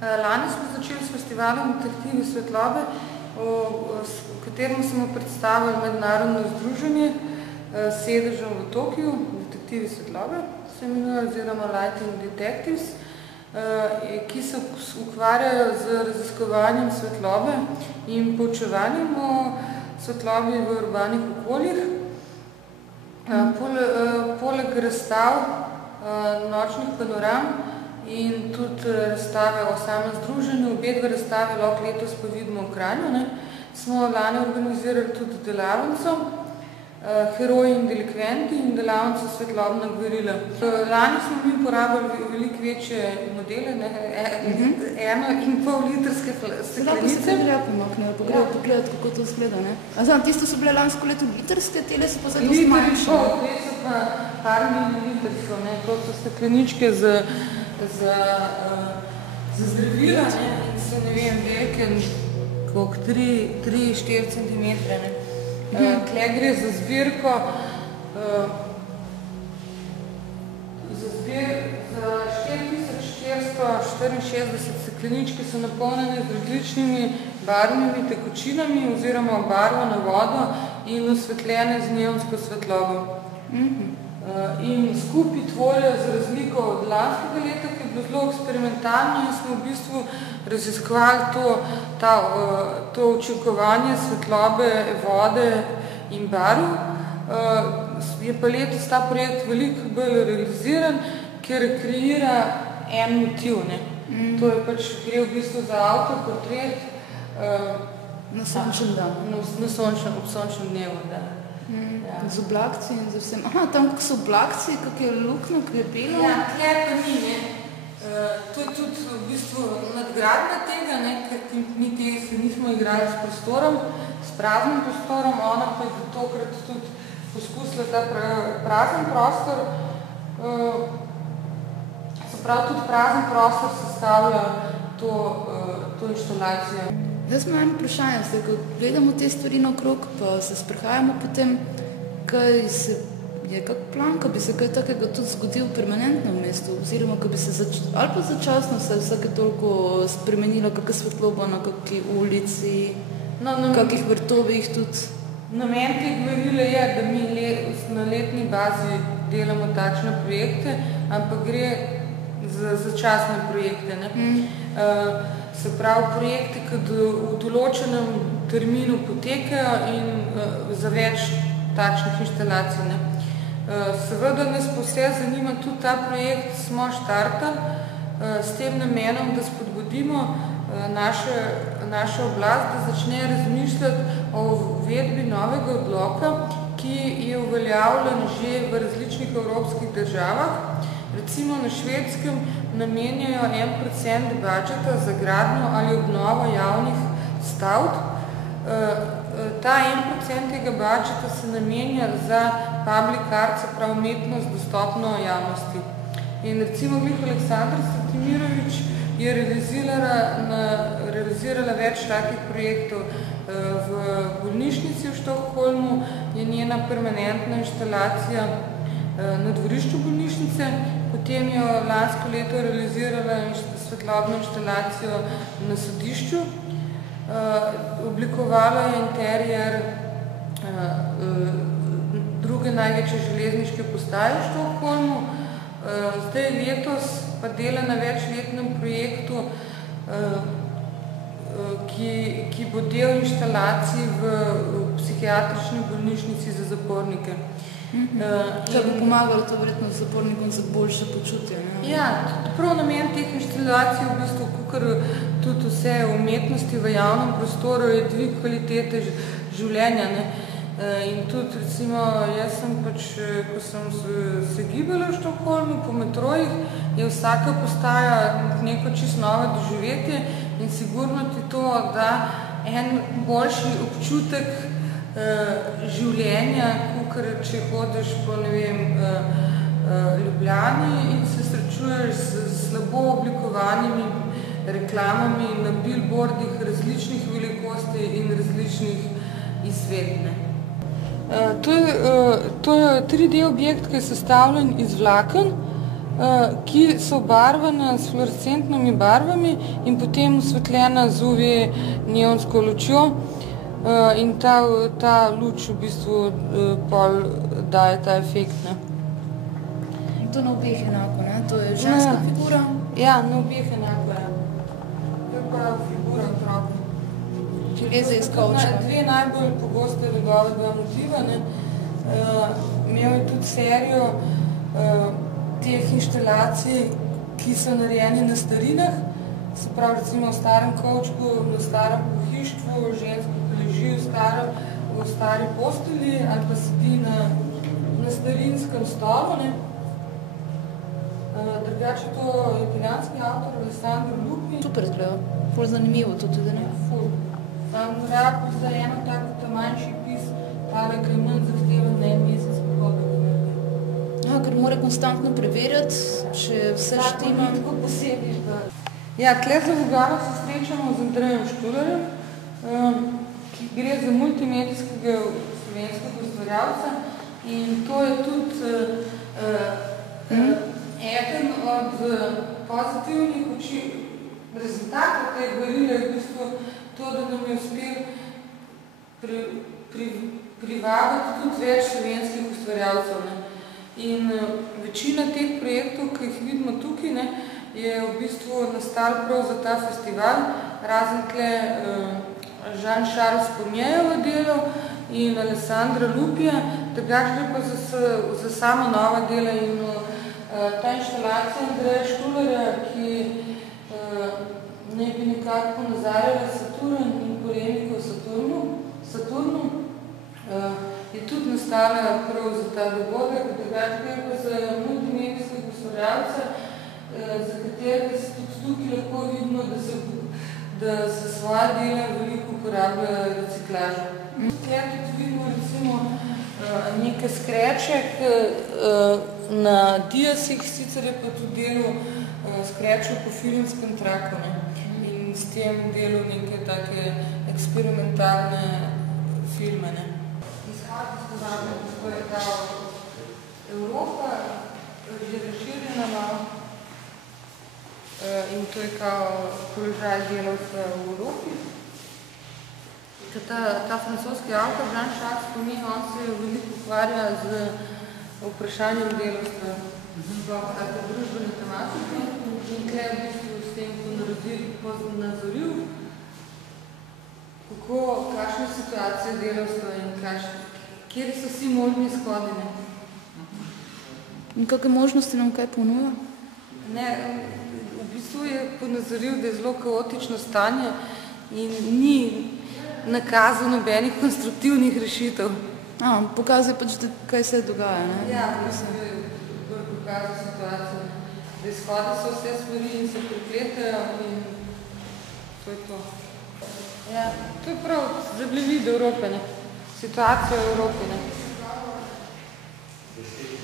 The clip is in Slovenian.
Lani smo začeli s festivalom Detektivi svetlobe, v katerem smo predstavili mednarodno združenje s sedežem v Tokiu, Detektivi svetlobe se imenuje, oziroma Lighting Detectives, ki se ukvarjajo z raziskovanjem svetlobe in poučevanjem o svetlobi v urbanih okoljih. Poleg razstav, nočnih panoram in tudi razstave o samem združenju, obe razstave lahko letos pa vidimo v Kranju, smo lani organizirali tudi delavnico Heroji in delikventi in delavnico Svetlobna gverila. Lani smo mi porabili veliko večje modele, 1,5 litrske steklenice. Lahko se kaj pomaknejo, pogledati, kako to izgleda, ne? A znam, tisto so bile lansko leto litrske, tele so pa zdaj dosti manjše. Te so pa par mililitrsko, to so stekleničke za zdravila, in so, ne vem, velike, koliko 3-4 centimetre, Tle gre za zbirko, za 4464 stekleničke so napolnjene z različnimi barvnimi tekočinami oziroma obarvano vodo in osvetljene z neonsko svetlobo. In skupaj tvorijo za razliko od lanskega leta, ki je bilo zelo eksperimentalno in smo v bistvu raziskovali to učinkovanje svetlobe, vode in barv. Je pa letos ta projekt veliko bolj realiziran, ker kreira en motiv. To je pač gre v bistvu za avtoportret na sončen dan. Ob sončnem dnevu, da. Z oblakci in z vsem. Aha, tam so oblakci, kak je luknjo, kak je belo? Ja, tle pa ni, To je tudi v bistvu nadgradnja tega, ker mi se nismo igrali s prostorom, s praznim prostorom, ona pa je tokrat tudi poskusila ta prazen prostor, se pravi tudi prazen prostor sestavlja to inštalacijo. Zdaj smo eno vprašanje, ko gledamo te stvari naokrog, pa se sprehajamo potem, kaj se je kak plan, ko bi se kaj takega tudi zgodil permanentno v mestu, oziroma ko bi se ali pa začasno se vsake toliko spremenila kakšna svetloba na kakšni ulici, kakih vrtovih tudi. Namen te gverile je, da mi na letni bazi delamo takšne projekte, ampak gre za začasne projekte. Se pravi, projekte, ki v določenem terminu potekajo in za več takšnih inštalacij. Seveda nas posebej zanima tudi ta projekt, smo štartali s tem namenom, da spodbudimo našo oblast, da začne razmišljati o uvedbi novega odloka, ki je uveljavljen že v različnih evropskih državah. Recimo na Švedskem namenjajo 1% budžeta za gradnjo ali obnovo javnih stavb. Ta 1% tega budžeta se namenja za public art, se pravi umetnost, dostopno javnosti. In recimo glih Aleksandra Stratimirović je realizirala več takih projektov. V bolnišnici v Štokholmu je njena permanentna inštalacija na dvorišču bolnišnice, potem je lansko leto realizirala svetlobno inštalacijo na sodišču, oblikovala je interier druge največje železniške postaje v Štokholmu. Zdaj letos pa dela na večletnem projektu, ki bo del inštalacij v psihiatrični bolnišnici za zapornike. Kaj bo pomagalo to verjetno zapornikom za boljše počutje? Ja, prav namen teh inštalacij v bistvu, kakor tudi vse umetnosti v javnem prostoru, je dvig kvalitete življenja. In tudi, recimo, jaz sem pač, ko sem se gibala v Štokholmu po metrojih, je vsaka postaja neko čisto novo doživetje in sigurno ti to da en boljši občutek življenja, kakor če hodiš po, ne vem, Ljubljani in se srečuješ s slabo oblikovanimi reklamami na billboardih različnih velikosti in različnih izvedb. To je 3D objekt, ki je sestavljen iz vlaken, ki so obarvana s fluorescentnimi barvami in potem osvetljena z UV neonsko lučjo in ta luč v bistvu pol daje ta efekt. Ne. To na obeh enako, ne? To je ženska figura? Ja, na obeh enako, ja. To je pa figura otroka. Leze iz kovčka. Dve najbolj pogoste njegove dva motiva, ne. Imel je tudi serijo teh inštalacij, ki so narejeni na starinah, se pravi recimo v starem kovčku, na starem pohištvu, žensko, ki leži v stari postelji ali pa sedi na starinskem stolu. Ne. Drugače to je italijanski avtor Alessandro Lupi. Super izgleda, ful zanimivo to tudi, ne? Ful. Sam rab za eno tako manjši pis, tale, ki je manj zahteven na en mesec pohodbe. Ker mora konstantno preverjati, če vse štima. Tako posebej. Ja, tle za Lugano se srečamo z Andrejem Štulerjem, ki gre za multimedijskega slovenskega ustvarjalca in to je tudi eden od pozitivnih rezultatov te gvarile je v bistvu to, da nam je uspel privabiti tudi več slovenskih ustvarjalcev. Ne. In večina teh projektov, ki jih vidimo tukaj, ne, je v bistvu nastal prav za ta festival, razen tle Jean-Charles Pomjejevo delo in Alessandra Lupija, drugače pa za sama nova dela in ta inštalacija Andreja Štulerja, ki naj bi nekako ponazarjala Saturn in polemiko Saturnu, je tudi nastala prav za ta dogodek, drugače pa za multimedijskega ustvarjalca, za katerega se tudi tukaj lahko vidimo, da se svoja dela veliko uporablja reciklaža. Tukaj tudi vidimo recimo neke skreče na diasih, sicer je pa tudi delo skrečev po filmskem traku, ne. In s tem delo neke take eksperimentalne filme. Ne. To je ta Evropa, že razširjena malo in to je kao položaj delavstva v Evropi. Ta francoski avtor Jean-Charles Pomjejevo, on se veliko ukvarja z vprašanjem delavstva, tako družbene tematike in tle v bistvu s tem ponazoril, kakšna je situacija delavstva in kjer so vsi možni izhodi. In kakve možnosti nam kaj ponuja? Ne, v bistvu je ponazoril, da je zelo kaotično stanje in ni nakazal nobenih konstruktivnih rešitev. Pokazuje pač, kaj se dogaja, ne? Ja, mislim, da je pokazal situacijo, da izhodi so vse stvari in se prepletajo in to je to. Ja, to je prav zemljevid Evrope, ne? Situacija v Evropi, ne?